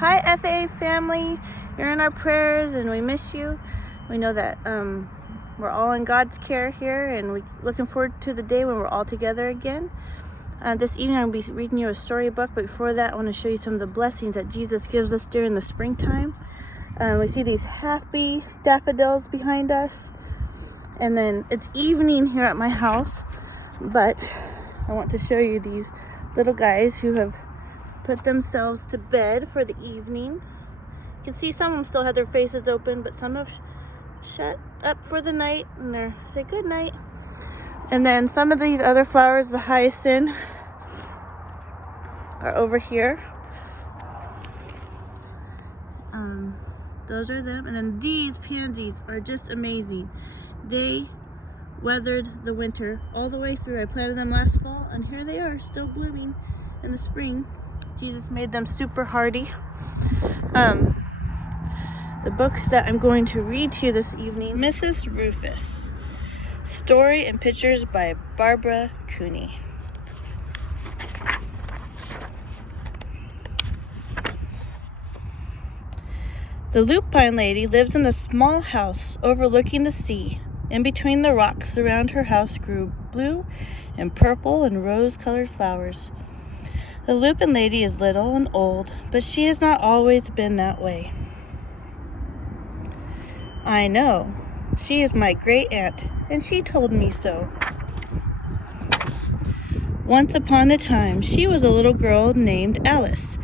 Hi FAA family, you're in our prayers and we miss you. We know that we're all in God's care here, and we're looking forward to the day when we're all together again. This evening I'm going to be reading you a storybook, but before that I want to show you some of the blessings that Jesus gives us during the springtime. We see these happy daffodils behind us, and then it's evening here at my house, but I want to show you these little guys who have put themselves to bed for the evening. You can see some of them still have their faces open, but some have shut up for the night and they say good night. And then some of these other flowers, the hyacinth, are over here. Those are them. And then these pansies are just amazing. They weathered the winter all the way through. I planted them last fall, and here they are, still blooming in the spring. Jesus made them super hardy. The book that I'm going to read to you this evening, Mrs. Rumphius, Story and Pictures by Barbara Cooney. The lupine lady lives in a small house overlooking the sea. In between the rocks around her house grew blue and purple and rose-colored flowers. The lupin lady is little and old, but she has not always been that way. I know. She is my great aunt, and she told me so. Once upon a time, she was a little girl named Alice,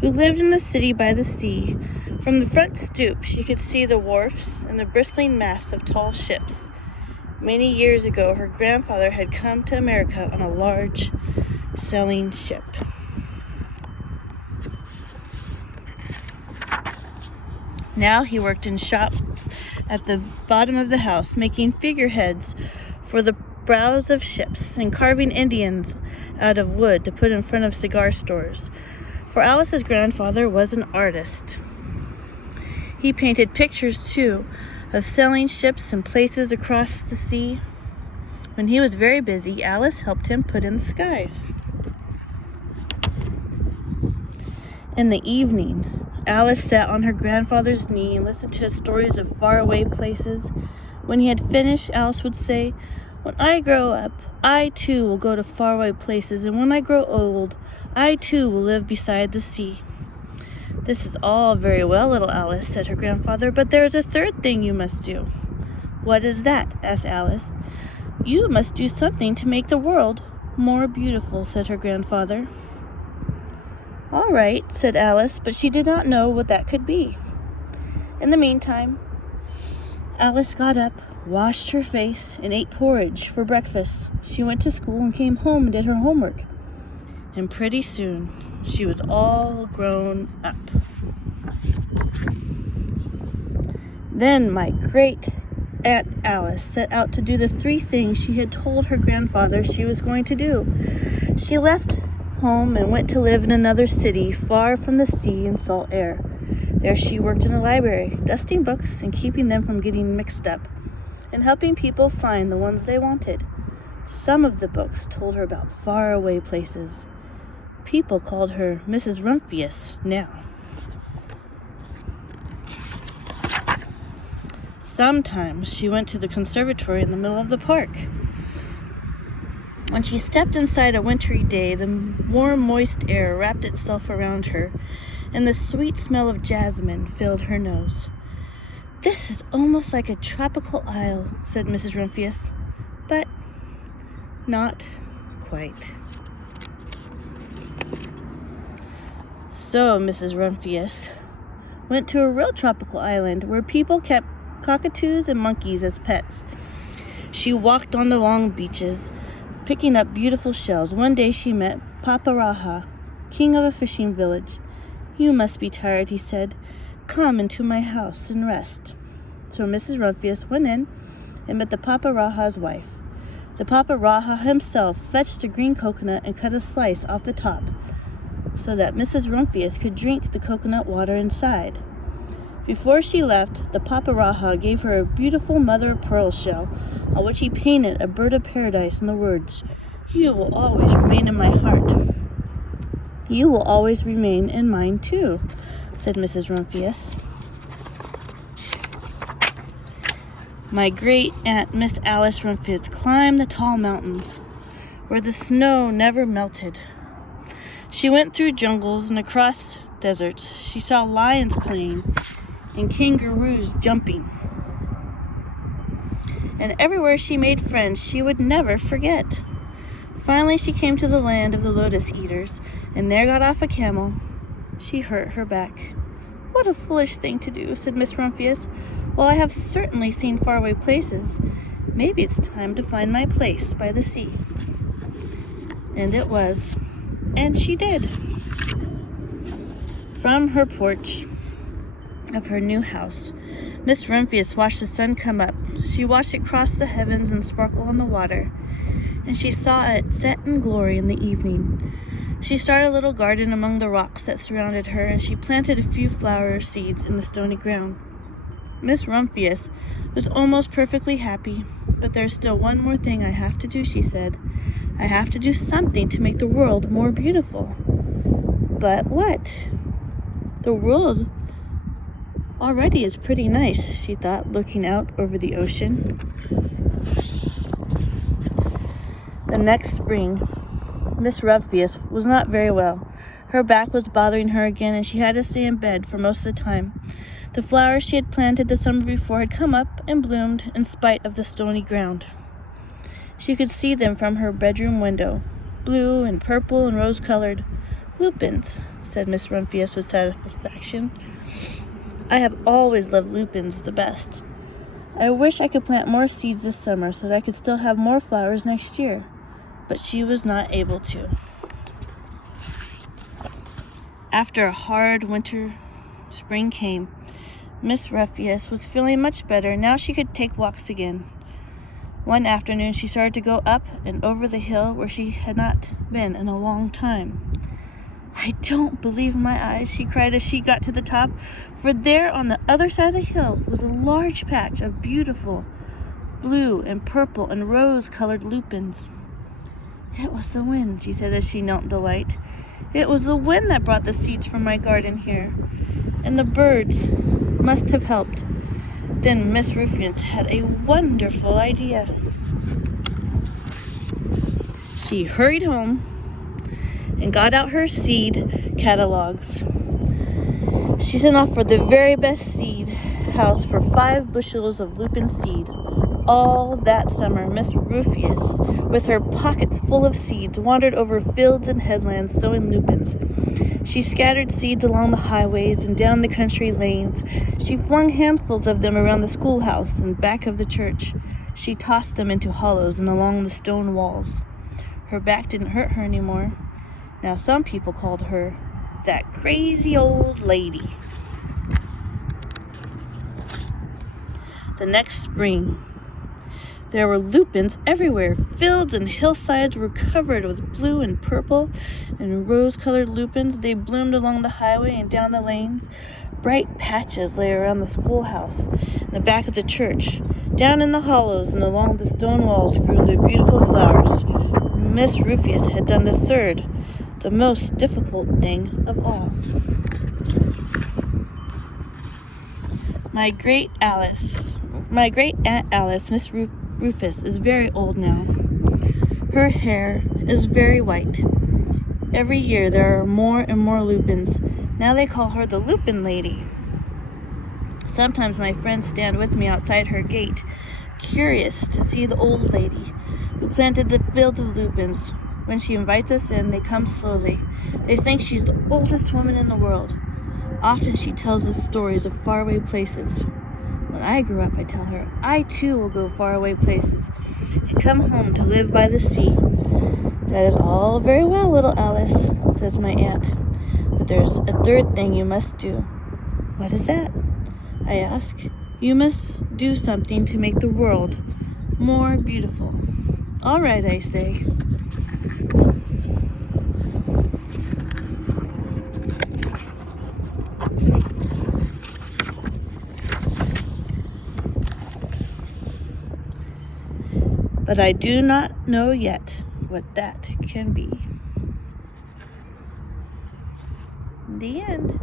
who lived in the city by the sea. From the front stoop, she could see the wharfs and the bristling masts of tall ships. Many years ago, her grandfather had come to America on a large sailing ship. Now he worked in shops at the bottom of the house, making figureheads for the prows of ships and carving Indians out of wood to put in front of cigar stores. For Alice's grandfather was an artist. He painted pictures, too, of sailing ships and places across the sea. When he was very busy, Alice helped him put in the skies. In the evening, Alice sat on her grandfather's knee and listened to his stories of faraway places. When he had finished, Alice would say, "When I grow up, I too will go to faraway places, and when I grow old, I too will live beside the sea." "This is all very well, little Alice," said her grandfather, "but there is a third thing you must do." "What is that?" asked Alice. "You must do something to make the world more beautiful," said her grandfather. "All right," said Alice, but she did not know what that could be. In the meantime, Alice got up, washed her face, and ate porridge for breakfast. She went to school and came home and did her homework. And pretty soon, she was all grown up. Then my great Aunt Alice set out to do the 3 things she had told her grandfather she was going to do. She left home and went to live in another city far from the sea and salt air. There she worked in a library, dusting books and keeping them from getting mixed up, and helping people find the ones they wanted. Some of the books told her about faraway places. People called her Mrs. Rumphius now. Sometimes she went to the conservatory in the middle of the park. When she stepped inside a wintry day, the warm, moist air wrapped itself around her, and the sweet smell of jasmine filled her nose. "This is almost like a tropical isle," said Mrs. Rumphius, "but not quite." So Mrs. Rumphius went to a real tropical island where people kept cockatoos and monkeys as pets. She walked on the long beaches, picking up beautiful shells. One day she met Papa Raha, king of a fishing village. "You must be tired," he said. "Come into my house and rest." So Mrs. Rumphius went in and met the Papa Raha's wife. The Papa Raha himself fetched a green coconut and cut a slice off the top, so that Mrs. Rumphius could drink the coconut water inside. Before she left, the Papa Raha gave her a beautiful mother-of-pearl shell, on which he painted a bird of paradise and the words, "You will always remain in my heart. You will always remain in mine too." said Mrs. Rumphius. My great-aunt, Miss Alice Rumphius, climbed the tall mountains where the snow never melted. She went through jungles and across deserts. She saw lions playing and kangaroos jumping. And everywhere she made friends she would never forget. Finally, she came to the land of the lotus eaters, and there got off a camel. She hurt her back. "What a foolish thing to do," said Miss Rumphius. "Well, I have certainly seen faraway places. Maybe it's time to find my place by the sea." And it was. And she did. From her porch of her new house, Miss Rumphius watched the sun come up. She watched it cross the heavens and sparkle on the water, and she saw it set in glory in the evening. She started a little garden among the rocks that surrounded her, and she planted a few flower seeds in the stony ground. Miss Rumphius was almost perfectly happy. "But there's still one more thing I have to do," she said. "I have to do something to make the world more beautiful." "But what?" "The world already is pretty nice," she thought, looking out over the ocean. The next spring, Miss Rumphius was not very well. Her back was bothering her again, and she had to stay in bed for most of the time. The flowers she had planted the summer before had come up and bloomed in spite of the stony ground. She could see them from her bedroom window, blue and purple and rose-colored. "Lupins," said Miss Rumphius with satisfaction. "I have always loved lupins the best. I wish I could plant more seeds this summer so that I could still have more flowers next year." But she was not able to. After a hard winter, spring came. Miss Rumphius was feeling much better. Now she could take walks again. One afternoon she started to go up and over the hill where she had not been in a long time. "I don't believe my eyes," she cried as she got to the top, for there on the other side of the hill was a large patch of beautiful blue and purple and rose-colored lupins. "It was the wind," she said as she knelt in delight. "It was the wind that brought the seeds from my garden here, and the birds must have helped." Then Miss Rumphius had a wonderful idea. She hurried home and got out her seed catalogs. She sent off for the very best seed house for 5 bushels of lupin seed. All that summer, Miss Rumphius, with her pockets full of seeds, wandered over fields and headlands sowing lupins. She scattered seeds along the highways and down the country lanes. She flung handfuls of them around the schoolhouse and back of the church. She tossed them into hollows and along the stone walls. Her back didn't hurt her anymore. Now some people called her that crazy old lady. The next spring, there were lupins everywhere. Fields and hillsides were covered with blue and purple and rose-colored lupins. They bloomed along the highway and down the lanes. Bright patches lay around the schoolhouse and the back of the church. Down in the hollows and along the stone walls grew the beautiful flowers. Miss Rumphius had done the third, the most difficult thing of all. My great-aunt Alice, Miss Rumphius, is very old now. Her hair is very white. Every year there are more and more lupins. Now they call her the Lupin Lady. Sometimes my friends stand with me outside her gate, curious to see the old lady who planted the field of lupins. When she invites us in, they come slowly. They think she's the oldest woman in the world. Often she tells us stories of faraway places. When I grow up, I tell her, I too will go faraway places and come home to live by the sea. That is all very well, little Alice, says my aunt. But there's a third thing you must do. What is that? I ask. You must do something to make the world more beautiful. All right, I say. But I do not know yet what that can be. The end.